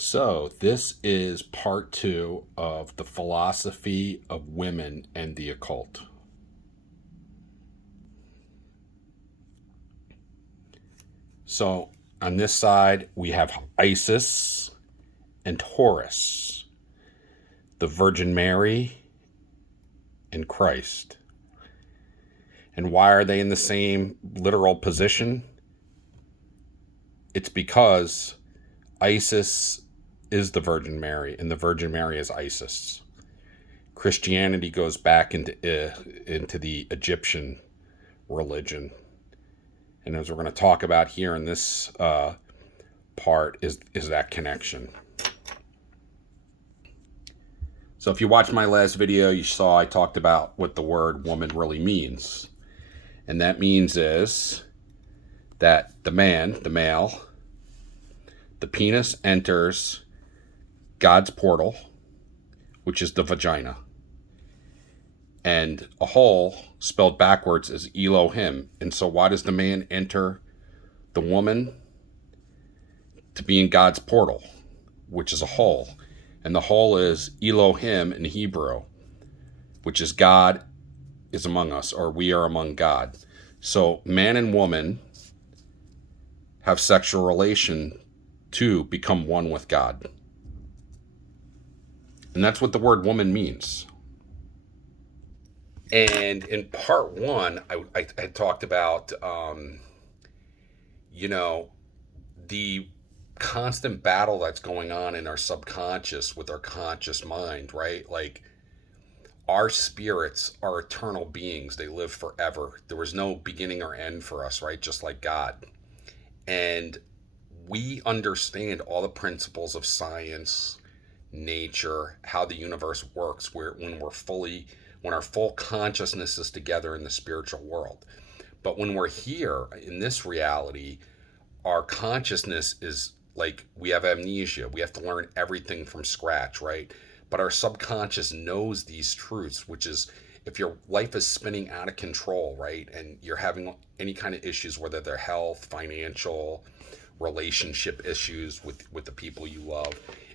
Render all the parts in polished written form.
So, this is part two of the philosophy of women and the occult. So, on this side, we have Isis and Horus, the Virgin Mary and Christ. And why are they in the same literal position? It's because Isis is the Virgin Mary, and the Virgin Mary is Isis. Christianity goes back into the Egyptian religion, and as we're going to talk about here in this part, is that connection. So, if you watched my last video, you saw I talked about what the word woman really means, and that means is that the male, the penis enters God's portal, which is the vagina. And a hole, spelled backwards, is Elohim. And so why does the man enter the woman? To be in God's portal, which is a hole. And the hole is Elohim in Hebrew, which is God is among us, or we are among God. So man and woman have sexual relation to become one with God. And that's what the word woman means. And in part one, I had talked about, the constant battle that's going on in our subconscious with our conscious mind, right? Like, our spirits are eternal beings. They live forever. There was no beginning or end for us, right? Just like God. And we understand all the principles of science, nature, how the universe works, when our full consciousness is together in the spiritual world. But when we're here in this reality, our consciousness is like, we have amnesia. We have to learn everything from scratch, right? But our subconscious knows these truths, which is, if your life is spinning out of control, right, and you're having any kind of issues, whether they're health, financial, relationship issues with the people you love,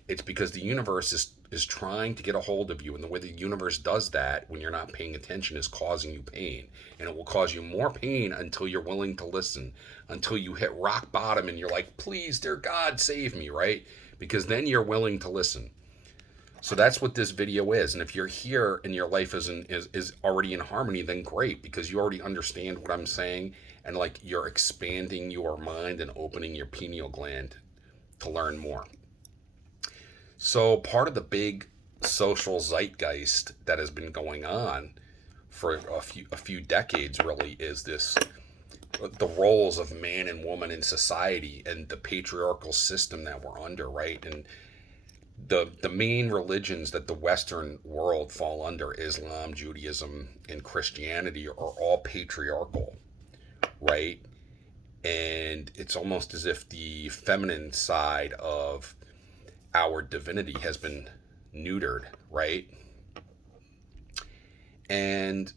it's because the universe is trying to get a hold of you. And the way the universe does that when you're not paying attention is causing you pain. And it will cause you more pain until you're willing to listen, until you hit rock bottom and you're like, please, dear God, save me, right? Because then you're willing to listen. So that's what this video is. And if you're here and your life is already in harmony, then great, because you already understand what I'm saying, and like, you're expanding your mind and opening your pineal gland to learn more. So part of the big social zeitgeist that has been going on for a few decades really is the roles of man and woman in society and the patriarchal system that we're under, right? And the main religions that the Western world fall under, Islam, Judaism, and Christianity, are all patriarchal, right? And it's almost as if the feminine side of our divinity has been neutered, right? And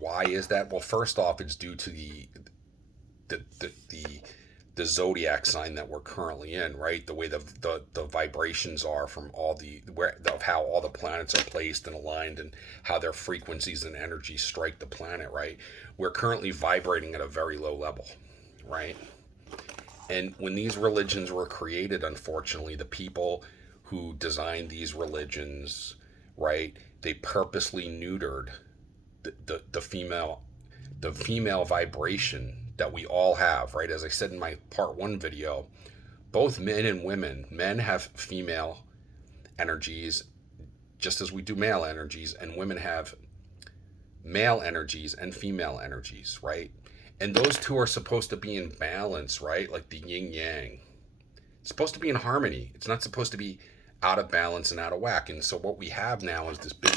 why is that? Well, first off, it's due to the zodiac sign that we're currently in, right? The way the vibrations are from of how all the planets are placed and aligned, and how their frequencies and energies strike the planet, right? We're currently vibrating at a very low level, right? And when these religions were created, unfortunately, the people who designed these religions, right, they purposely neutered the female vibration that we all have, right? As I said in my part one video, both men and women, men have female energies just as we do male energies, and women have male energies and female energies, right? And those two are supposed to be in balance, right? Like the yin yang. It's supposed to be in harmony. It's not supposed to be out of balance and out of whack. And so what we have now is this big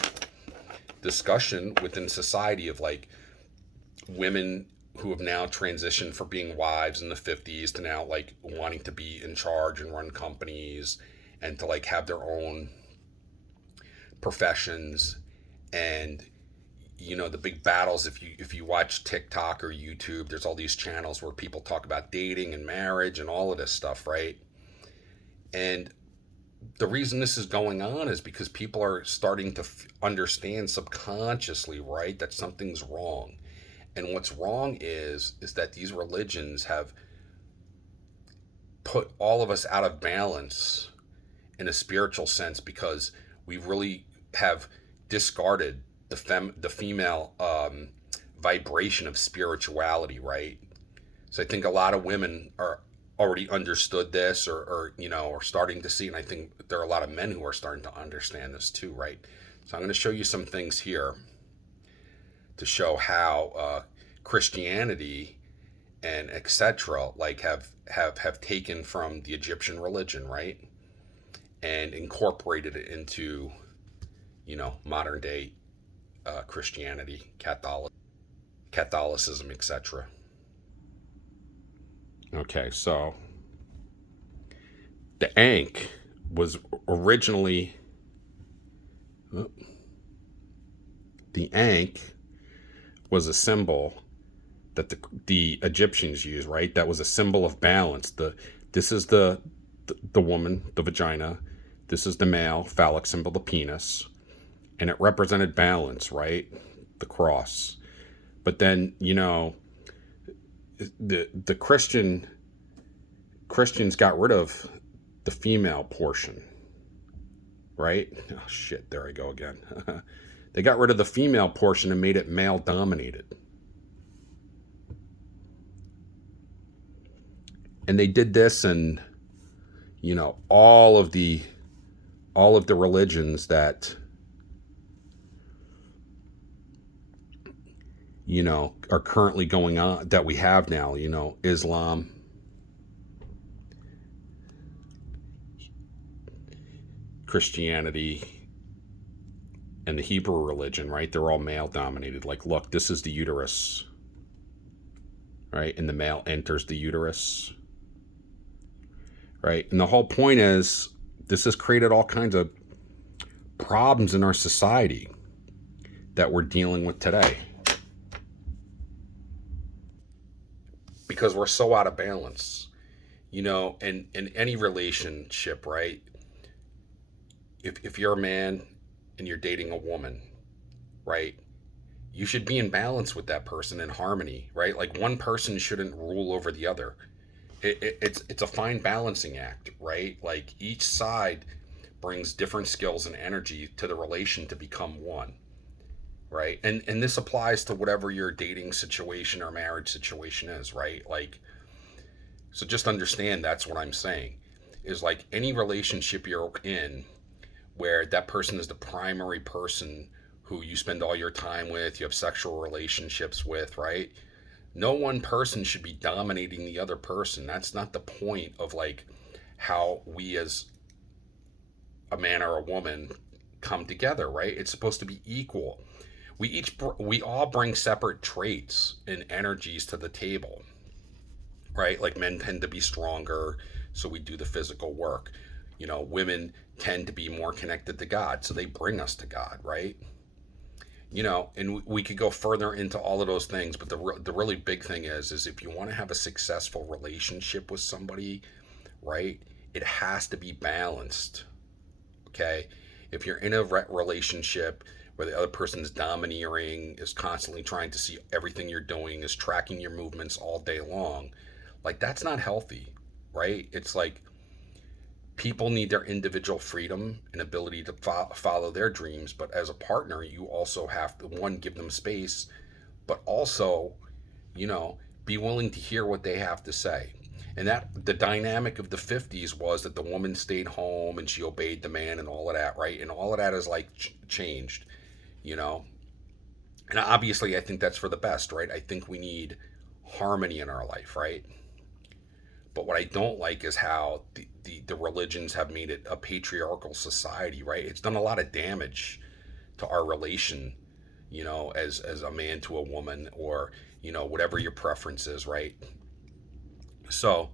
discussion within society of like women who have now transitioned from being wives in the 50s to now like wanting to be in charge and run companies and to like have their own professions. And the big battles, if you watch TikTok or YouTube, there's all these channels where people talk about dating and marriage and all of this stuff, right? And the reason this is going on is because people are starting to understand subconsciously, right, that something's wrong. And what's wrong is that these religions have put all of us out of balance in a spiritual sense, because we really have discarded the female vibration of spirituality, right? So I think a lot of women are already understood this, or are starting to see, and I think there are a lot of men who are starting to understand this too, right? So I'm going to show you some things here to show how Christianity and etc. like have taken from the Egyptian religion, right, and incorporated it into modern day Christianity, Catholicism, etc. Okay, so the Ankh was originally the Ankh was a symbol that the Egyptians used, right? That was a symbol of balance. This is the woman, the vagina. This is the male, phallic symbol, the penis, and it represented balance, right? The cross. But then the Christians got rid of the female portion, right? Oh shit, there I go again. They got rid of the female portion and made it male dominated. And they did this in all of the religions that are currently going on, that we have now, Islam, Christianity, and the Hebrew religion, right? They're all male dominated. Like, look, this is the uterus, right? And the male enters the uterus, right? And the whole point is, this has created all kinds of problems in our society that we're dealing with today, because we're so out of balance. In any relationship, right? If you're a man and you're dating a woman, right? You should be in balance with that person, in harmony, right? Like, one person shouldn't rule over the other. It's a fine balancing act, right? Like, each side brings different skills and energy to the relation to become one, right? And this applies to whatever your dating situation or marriage situation is, right? Like, so just understand, that's what I'm saying, is like any relationship you're in where that person is the primary person who you spend all your time with, you have sexual relationships with, right? No one person should be dominating the other person. That's not the point of like how we as a man or a woman come together, right? It's supposed to be equal. We all bring separate traits and energies to the table, right? Like, men tend to be stronger, so we do the physical work. Women tend to be more connected to God, so they bring us to God, right? And we could go further into all of those things, but the really big thing is if you want to have a successful relationship with somebody, right, it has to be balanced. Okay, if you're in a relationship where the other person's domineering, is constantly trying to see everything you're doing, is tracking your movements all day long, like, that's not healthy, right? It's like, people need their individual freedom and ability to follow their dreams, but as a partner you also have to, one, give them space, but also be willing to hear what they have to say. And that the dynamic of the 50s was that the woman stayed home and she obeyed the man and all of that, right? And all of that is like changed, you know and obviously I think that's for the best, right? I think we need harmony in our life, right? But what I don't like is how the religions have made it a patriarchal society, right? It's done a lot of damage to our relation, as a man to a woman, or, whatever your preference is, right? So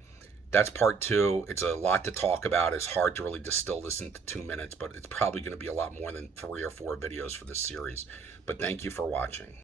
that's part two. It's a lot to talk about. It's hard to really distill this into 2 minutes, but it's probably going to be a lot more than 3 or 4 videos for this series. But thank you for watching.